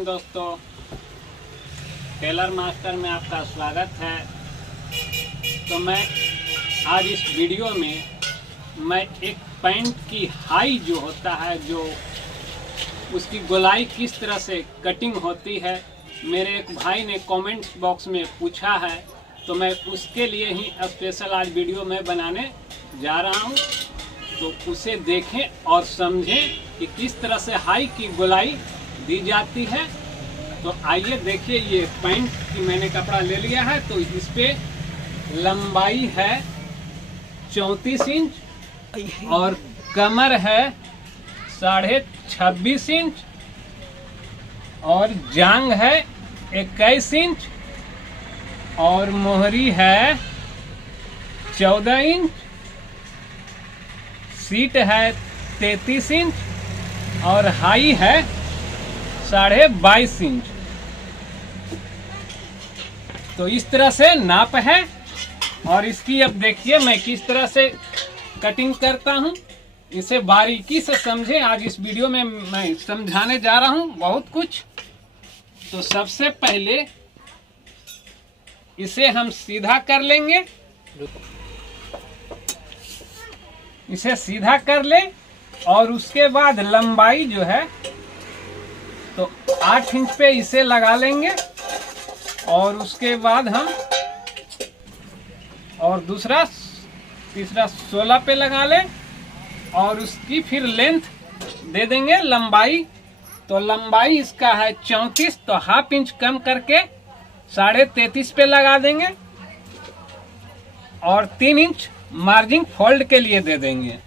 Morning दोस्तों, tailor master में आपका स्वागत है। तो मैं आज इस वीडियो में मैं एक पैंट की हाई जो होता है, जो उसकी गोलाई किस तरह से कटिंग होती है, मेरे एक भाई ने कमेंट्स बॉक्स में पूछा है, तो मैं उसके लिए ही स्पेशल आज वीडियो में बनाने जा रहा हूँ। तो उसे देखें और समझें कि किस तरह से हाई की गोलाई दी जाती है। तो आइए देखिए, ये पैंट की मैंने कपड़ा ले लिया है। तो इस पे लंबाई है 34 इंच और कमर है 26.5 इंच और जांग है 21 इंच और मोहरी है 14 इंच, सीट है 33 इंच और हाई है 22.5 इंच। तो इस तरह से नाप है। और इसकी अब देखिए मैं किस तरह से कटिंग करता हूँ, इसे बारीकी से समझें। आज इस वीडियो में मैं समझाने जा रहा हूँ बहुत कुछ। तो सबसे पहले इसे हम सीधा कर लेंगे, इसे सीधा कर ले और उसके बाद लंबाई जो है तो 8 इंच पे इसे लगा लेंगे और उसके बाद हम और दूसरा तीसरा 16 पे लगा ले और उसकी फिर लेंथ दे देंगे लंबाई। तो लंबाई इसका है 34, तो हाफ इंच कम करके 33.5 पे लगा देंगे और 3 इंच मार्जिन फोल्ड के लिए दे देंगे,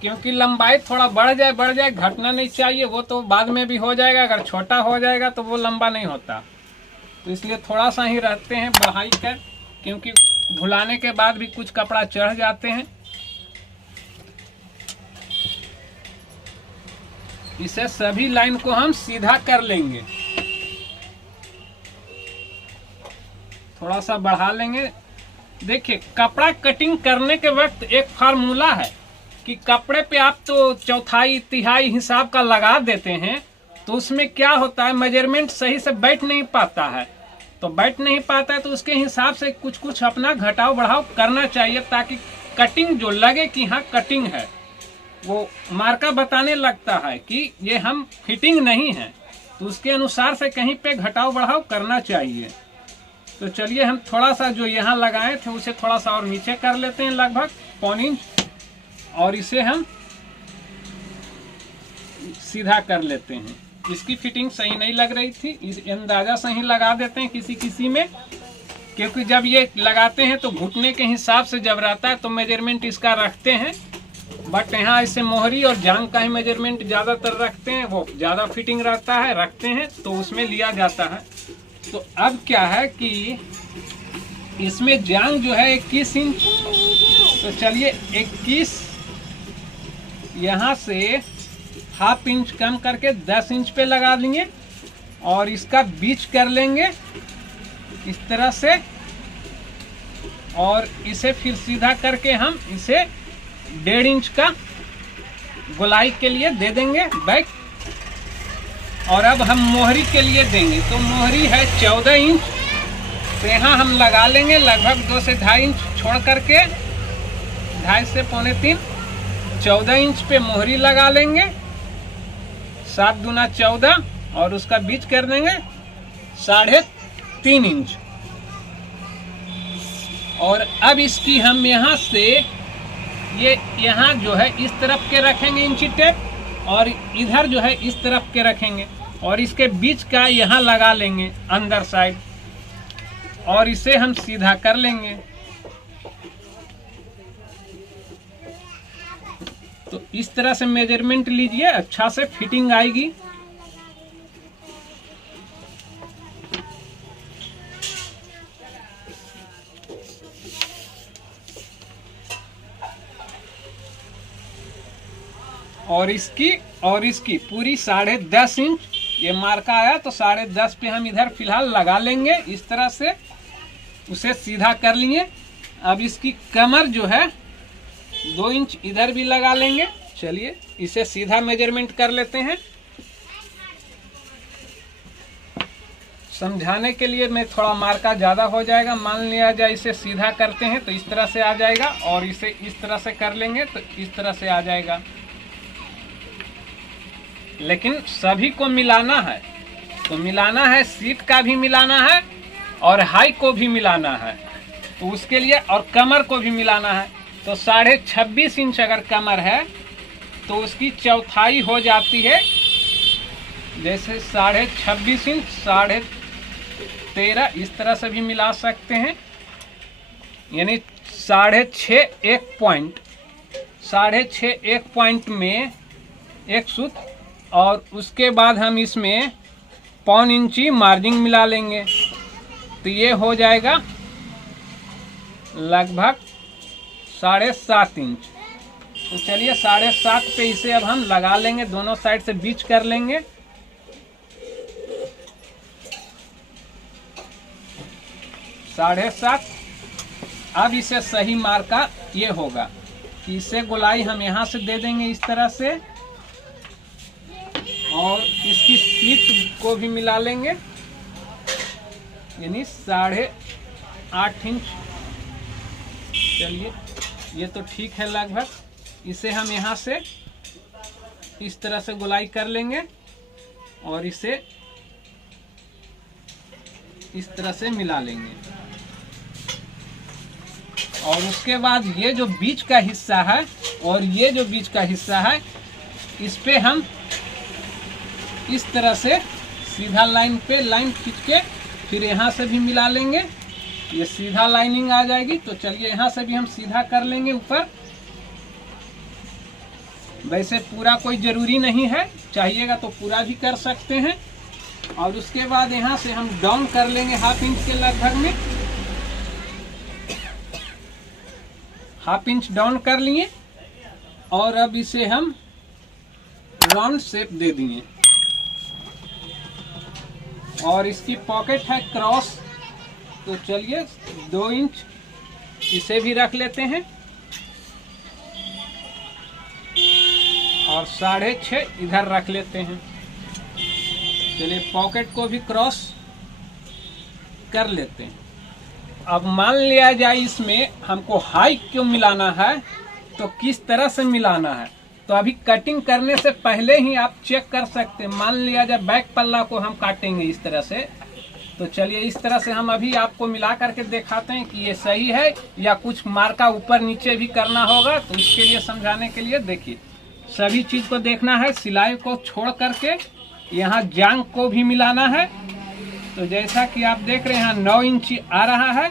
क्योंकि लंबाई थोड़ा बढ़ जाए घटना नहीं चाहिए। वो तो बाद में भी हो जाएगा, अगर छोटा हो जाएगा तो वो लंबा नहीं होता। तो इसलिए थोड़ा सा ही रखते हैं बढ़ाई कर, क्योंकि धुलाने के बाद भी कुछ कपड़ा चढ़ जाते हैं। इसे सभी लाइन को हम सीधा कर लेंगे, थोड़ा सा बढ़ा लेंगे। देखिए, कपड़ा कटिंग करने के वक्त एक फार्मूला है कि कपड़े पे आप तो चौथाई तिहाई हिसाब का लगा देते हैं, तो उसमें क्या होता है, मेजरमेंट सही से बैठ नहीं पाता है। तो बैठ नहीं पाता है तो उसके हिसाब से कुछ अपना घटाव बढ़ाव करना चाहिए, ताकि कटिंग जो लगे कि हाँ कटिंग है, वो मार्का बताने लगता है कि ये हम फिटिंग नहीं है। तो उसके अनुसार से कहीं पे घटाव बढ़ाव करना चाहिए। तो चलिए हम थोड़ा सा जो यहाँ लगाए थे उसे थोड़ा सा और नीचे कर लेते हैं, लगभग 1 इंच, और इसे हम सीधा कर लेते हैं। इसकी फिटिंग सही नहीं लग रही थी, इस अंदाजा से ही लगा देते हैं किसी में, क्योंकि जब ये लगाते हैं तो घुटने के हिसाब से जब रहता है तो मेजरमेंट इसका रखते हैं। बट यहाँ इसे मोहरी और जांग का ही मेजरमेंट ज़्यादातर रखते हैं, वो ज़्यादा फिटिंग रहता है, रखते हैं तो उसमें लिया जाता है। तो अब क्या है कि इसमें जांग जो है 21 इंच, तो चलिए 21 यहाँ से हाफ इंच कम करके 10 इंच पे लगा लेंगे और इसका बीच कर लेंगे इस तरह से, और इसे फिर सीधा करके हम इसे 1.5 इंच का गोलाई के लिए दे देंगे बैक। और अब हम मोहरी के लिए देंगे, तो मोहरी है 14 इंच, तो यहाँ हम लगा लेंगे लगभग 2 से 2.5 इंच छोड़ करके, 2.5 से 3.25, 14 इंच पे मोहरी लगा लेंगे, 7 दूना 14 और उसका बीच कर देंगे 3.5 इंच। और अब इसकी हम यहाँ से ये यहाँ जो है इस तरफ के रखेंगे इंची टेप, और इधर जो है इस तरफ के रखेंगे, और इसके बीच का यहाँ लगा लेंगे अंदर साइड, और इसे हम सीधा कर लेंगे। तो इस तरह से मेजरमेंट लीजिए, अच्छा से फिटिंग आएगी। और इसकी पूरी 10.5 इंच ये मार्का आया, तो 10.5 पे हम इधर फिलहाल लगा लेंगे इस तरह से, उसे सीधा कर लिए। अब इसकी कमर जो है 2 इंच इधर भी लगा लेंगे। चलिए इसे सीधा मेजरमेंट कर लेते हैं। समझाने के लिए मैं थोड़ा मार्का ज़्यादा हो जाएगा। मान लिया जाए इसे सीधा करते हैं तो इस तरह से आ जाएगा, और इसे इस तरह से कर लेंगे तो इस तरह से आ जाएगा। लेकिन सभी को मिलाना है, तो मिलाना है, सीट का भी मिलाना है और हाई को भी मिलाना है। तो उसके लिए और कमर को भी मिलाना है। तो 26.5 इंच अगर कमर है तो उसकी चौथाई हो जाती है, जैसे 26.5 इंच, 13.5, इस तरह से भी मिला सकते हैं। यानी 6.5 एक पॉइंट में एक सूत्र, और उसके बाद हम इसमें 1.25 इंची मार्जिन मिला लेंगे। तो ये हो जाएगा लगभग 7.5 इंच। तो चलिए 7.5 पे इसे अब हम लगा लेंगे, दोनों साइड से बीच कर लेंगे। साढ़े 7। अब इसे सही मार्का ये होगा कि इसे गोलाई हम यहाँ से दे देंगे इस तरह से, और इसकी सीट को भी मिला लेंगे, यानी 8.5 इंच। चलिए ये तो ठीक है लगभग। इसे हम यहाँ से इस तरह से गोलाई कर लेंगे और इसे इस तरह से मिला लेंगे। और उसके बाद ये जो बीच का हिस्सा है और ये जो बीच का हिस्सा है, इस पे हम इस तरह से सीधा लाइन पे लाइन खींच के फिर यहाँ से भी मिला लेंगे। ये सीधा लाइनिंग आ जाएगी। तो चलिए यहाँ से भी हम सीधा कर लेंगे ऊपर। वैसे पूरा कोई ज़रूरी नहीं है, चाहिएगा तो पूरा भी कर सकते हैं। और उसके बाद यहाँ से हम डाउन कर लेंगे 1/2 इंच के लगभग में। 1/2 इंच डाउन कर लिए और अब इसे हम राउंड शेप दे दिए। और इसकी पॉकेट है क्रॉस, तो चलिए 2 इंच इसे भी रख लेते हैं और 6.5 इधर रख लेते हैं। चलिए पॉकेट को भी क्रॉस कर लेते हैं। अब मान लिया जाए इसमें हमको हाई क्यों मिलाना है, तो किस तरह से मिलाना है, तो अभी कटिंग करने से पहले ही आप चेक कर सकते हैं। मान लिया जाए बैक पल्ला को हम काटेंगे इस तरह से, तो चलिए इस तरह से हम अभी आपको मिला करके दिखाते हैं कि ये सही है या कुछ मार्का ऊपर नीचे भी करना होगा। तो इसके लिए समझाने के लिए देखिए, सभी चीज़ को देखना है। सिलाई को छोड़ करके यहाँ जांग को भी मिलाना है। तो जैसा कि आप देख रहे हैं यहाँ 9 इंच आ रहा है,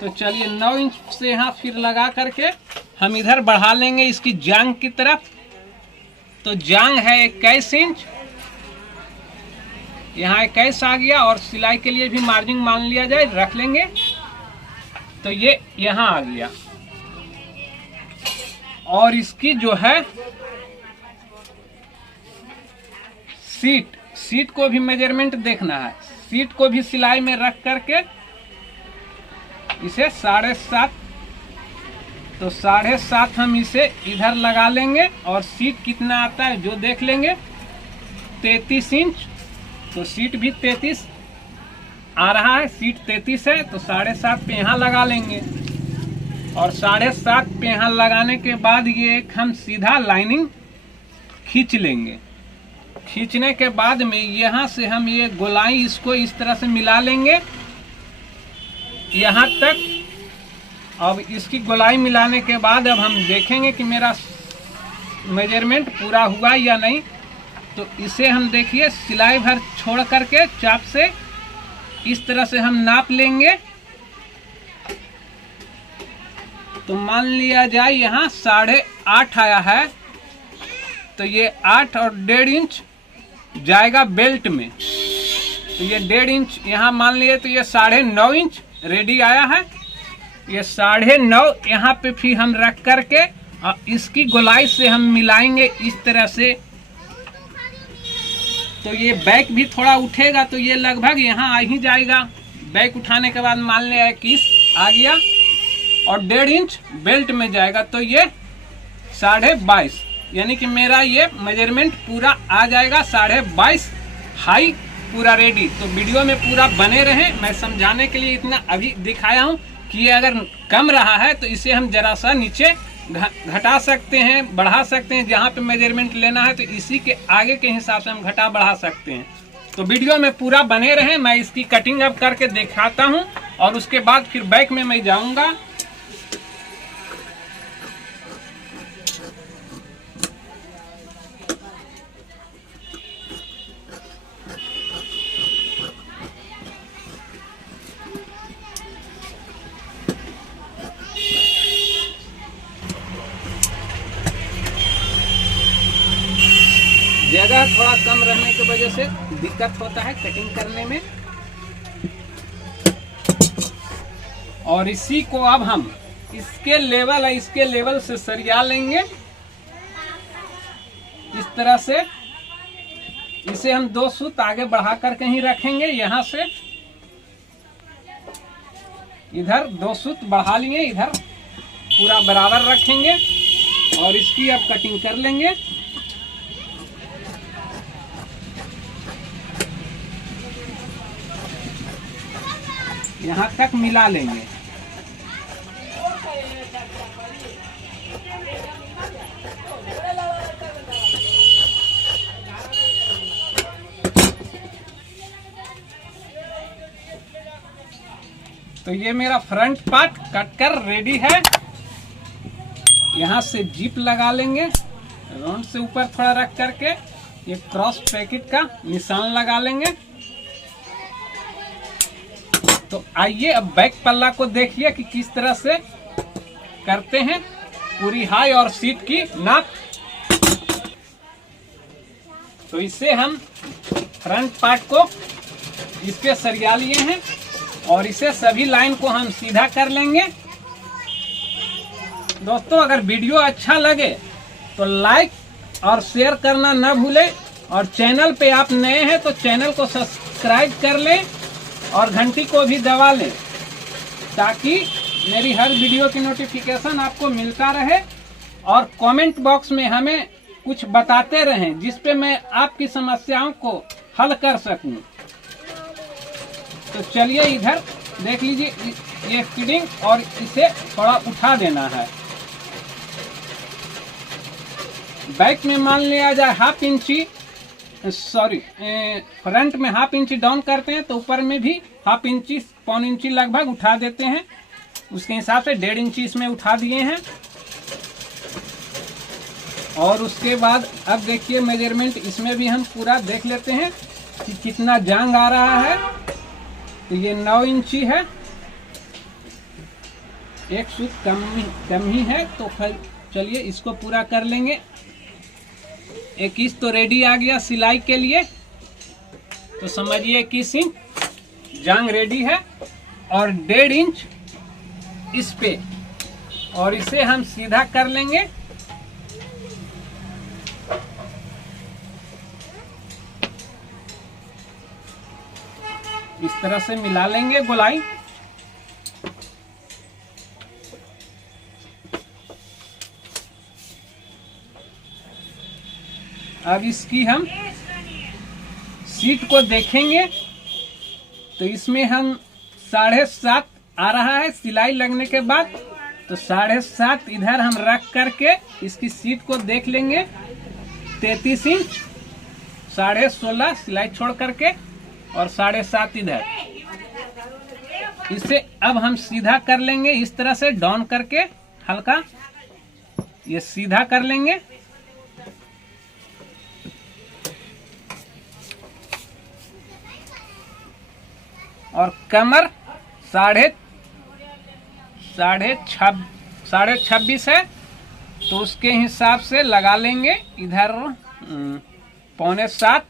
तो चलिए 9 इंच से यहाँ फिर लगा करके हम इधर बढ़ा लेंगे इसकी जांग की तरफ। तो जांग है 21 इंच, यहाँ 21 आ गया। और सिलाई के लिए भी मार्जिन मान लिया जाए रख लेंगे, तो ये यहाँ आ गया। और इसकी जो है सीट को भी मेजरमेंट देखना है। सीट को भी सिलाई में रख करके इसे 7.5, तो 7.5 हम इसे इधर लगा लेंगे। और सीट कितना आता है जो देख लेंगे, 33 इंच। तो सीट भी 33 आ रहा है, सीट 33 है, तो 7.5 पे यहाँ लगा लेंगे। और 7.5 पे यहाँ लगाने के बाद ये एक हम सीधा लाइनिंग खींच लेंगे। खींचने के बाद में यहाँ से हम ये गोलाई इसको इस तरह से मिला लेंगे यहाँ तक। अब इसकी गोलाई मिलाने के बाद अब हम देखेंगे कि मेरा मेजरमेंट पूरा हुआ या नहीं। तो इसे हम देखिए सिलाई भर छोड़ करके चाप से इस तरह से हम नाप लेंगे। तो मान लिया जाए यहाँ 8.5 आया है, तो ये 8 और 1.5 इंच जाएगा बेल्ट में। तो ये 1.5 इंच यहाँ मान लिए, तो ये 9.5 इंच रेडी आया है। ये 9.5 यहाँ पे फिर हम रख करके और इसकी गोलाई से हम मिलाएंगे इस तरह से। तो ये बैक भी थोड़ा उठेगा, तो ये लगभग यहाँ आ ही जाएगा। बैक उठाने के बाद मान लिया 21 आ गया और 1.5 इंच बेल्ट में जाएगा, तो ये 22.5, यानी कि मेरा ये मेजरमेंट पूरा आ जाएगा 22.5 हाई पूरा रेडी। तो वीडियो में पूरा बने रहें, मैं समझाने के लिए इतना अभी दिखाया हूँ कि ये अगर कम रहा है तो इसे हम जरा सा नीचे घटा सकते हैं, बढ़ा सकते हैं। जहाँ पे मेजरमेंट लेना है तो इसी के आगे के हिसाब से हम घटा बढ़ा सकते हैं। तो वीडियो में पूरा बने रहें, मैं इसकी कटिंग अब करके दिखाता हूँ और उसके बाद फिर बैक में मैं जाऊँगा। जगह थोड़ा कम रहने की वजह से दिक्कत होता है कटिंग करने में। और इसी को अब हम इसके लेवल से सरिया लेंगे इस तरह से। इसे हम 2 सूत आगे बढ़ा कर कहीं रखेंगे, यहाँ से इधर 2 सूत बढ़ा लिए, इधर पूरा बराबर रखेंगे और इसकी अब कटिंग कर लेंगे। यहाँ तक मिला लेंगे। तो ये मेरा फ्रंट पार्ट कट कर रेडी है। यहाँ से जिप लगा लेंगे, राउंड से ऊपर थोड़ा रख करके ये क्रॉस पैकेट का निशान लगा लेंगे। तो आइए अब बैक पल्ला को देखिए कि किस तरह से करते हैं पूरी हाई और सीट की नाप। तो इसे हम फ्रंट पार्ट को इसके सरिया लिए हैं और इसे सभी लाइन को हम सीधा कर लेंगे। दोस्तों अगर वीडियो अच्छा लगे तो लाइक और शेयर करना न भूलें और चैनल पे आप नए हैं तो चैनल को सब्सक्राइब कर लें और घंटी को भी दबा लें ताकि मेरी हर वीडियो की नोटिफिकेशन आपको मिलता रहे। और कमेंट बॉक्स में हमें कुछ बताते रहें जिस पे मैं आपकी समस्याओं को हल कर सकूं। तो चलिए इधर देख लीजिए ये फिटिंग और इसे थोड़ा उठा देना है। बैक में मान लिया जाए हाफ इंची, सॉरी फ्रंट में हाफ इंची डाउन करते हैं तो ऊपर में भी हाफ इंची पौन इंची लगभग उठा देते हैं। उसके हिसाब से 1.5 इंची इसमें उठा दिए हैं। और उसके बाद अब देखिए मेजरमेंट इसमें भी हम पूरा देख लेते हैं कि कितना जांग आ रहा है। तो ये 9 इंची है, एक सूत कम ही है। तो फिर चलिए इसको पूरा कर लेंगे। 21 तो रेडी आ गया सिलाई के लिए, तो समझिए 21 इंच जांग रेडी है और 1.5 इंच इस पे, और इसे हम सीधा कर लेंगे। इस तरह से मिला लेंगे गोलाई। अब इसकी हम सीट को देखेंगे तो इसमें हम 7.5 आ रहा है सिलाई लगने के बाद। तो 7.5 इधर हम रख करके इसकी सीट को देख लेंगे। 33 इंच 16.5 सिलाई छोड़ करके और 7.5 इधर। इसे अब हम सीधा कर लेंगे इस तरह से डाउन करके हल्का ये सीधा कर लेंगे। और कमर 26.5 है तो उसके हिसाब से लगा लेंगे इधर 6.25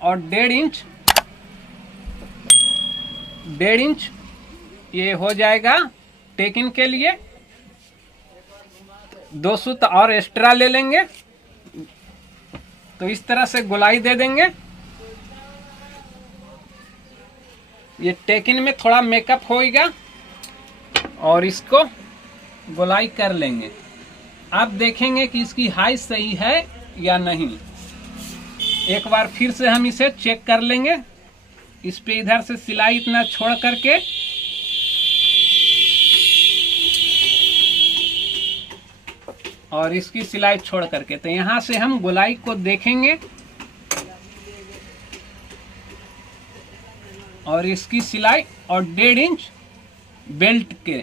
और 1.5 इंच ये हो जाएगा टेकिंग के लिए। 2 सूत और एक्स्ट्रा ले लेंगे। तो इस तरह से गोलाई दे देंगे। ये टेकिन में थोड़ा मेकअप होएगा और इसको गोलाई कर लेंगे। आप देखेंगे कि इसकी हाइट सही है या नहीं। एक बार फिर से हम इसे चेक कर लेंगे इस पे इधर से सिलाई इतना छोड़ करके और इसकी सिलाई छोड़ करके, तो यहाँ से हम गोलाई को देखेंगे और इसकी सिलाई और 1.5 इंच बेल्ट के,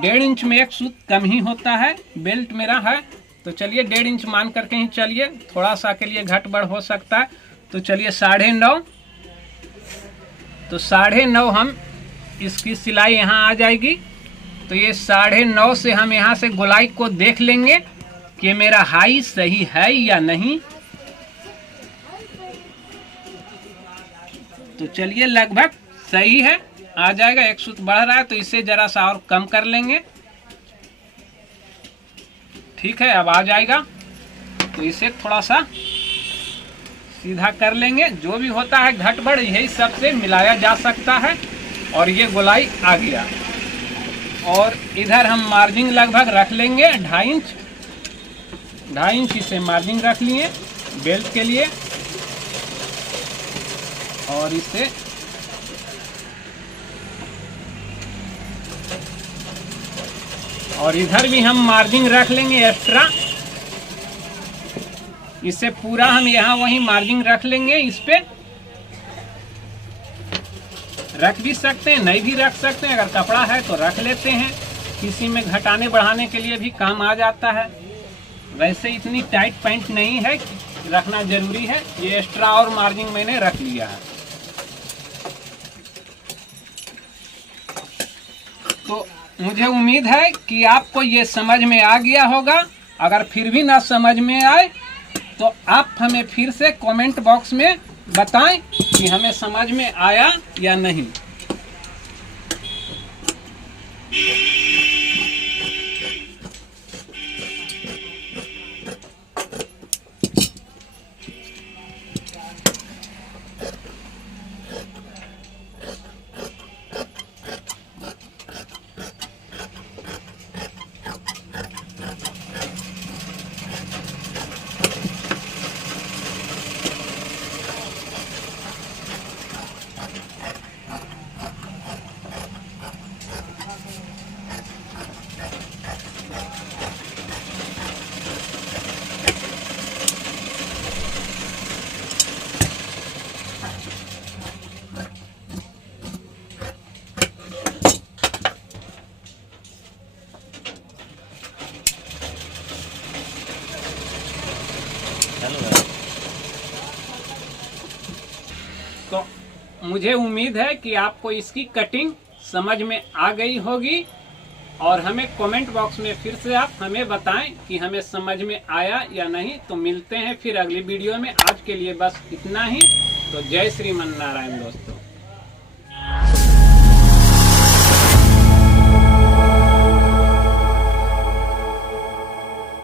1.5 इंच में एक सूत कम ही होता है, बेल्ट मेरा है तो चलिए 1.5 इंच मान करके ही चलिए, थोड़ा सा के लिए घट बढ़ हो सकता है तो चलिए 9.5, तो 9.5 हम इसकी सिलाई यहाँ आ जाएगी। तो ये 9.5 से हम यहाँ से गोलाई को देख लेंगे कि मेरा हाई सही है या नहीं। तो चलिए लगभग सही है, आ जाएगा, एक सूत बढ़ रहा है तो इसे जरा सा और कम कर लेंगे। ठीक है, अब आ जाएगा तो इसे थोड़ा सा सीधा कर लेंगे। जो भी होता है घट बढ़ यही सबसे मिलाया जा सकता है। और ये गोलाई आ गया और इधर हम मार्जिन लगभग रख लेंगे 2.5 इंच, 2.5 इंच इसे मार्जिन रख लिए बेल्ट के लिए। और इसे और इधर भी हम मार्जिन रख लेंगे एक्स्ट्रा, इसे पूरा हम यहाँ वही मार्जिन रख लेंगे। इस पे रख भी सकते हैं, नहीं भी रख सकते हैं, अगर कपड़ा है तो रख लेते हैं, किसी में घटाने बढ़ाने के लिए भी काम आ जाता है। वैसे इतनी टाइट पैंट नहीं है, रखना जरूरी है, ये एक्स्ट्रा और मार्जिन मैंने रख लिया है। तो मुझे उम्मीद है कि आपको ये समझ में आ गया होगा। अगर फिर भी ना समझ में आए तो आप हमें फिर से कमेंट बॉक्स में बताएं कि हमें समझ में आया या नहीं। तो मुझे उम्मीद है कि आपको इसकी कटिंग समझ में आ गई होगी और हमें कमेंट बॉक्स में फिर से आप हमें बताएं कि हमें समझ में आया या नहीं। तो मिलते हैं फिर अगली वीडियो में, आज के लिए बस इतना ही। तो जय श्रीमन नारायण दोस्तों।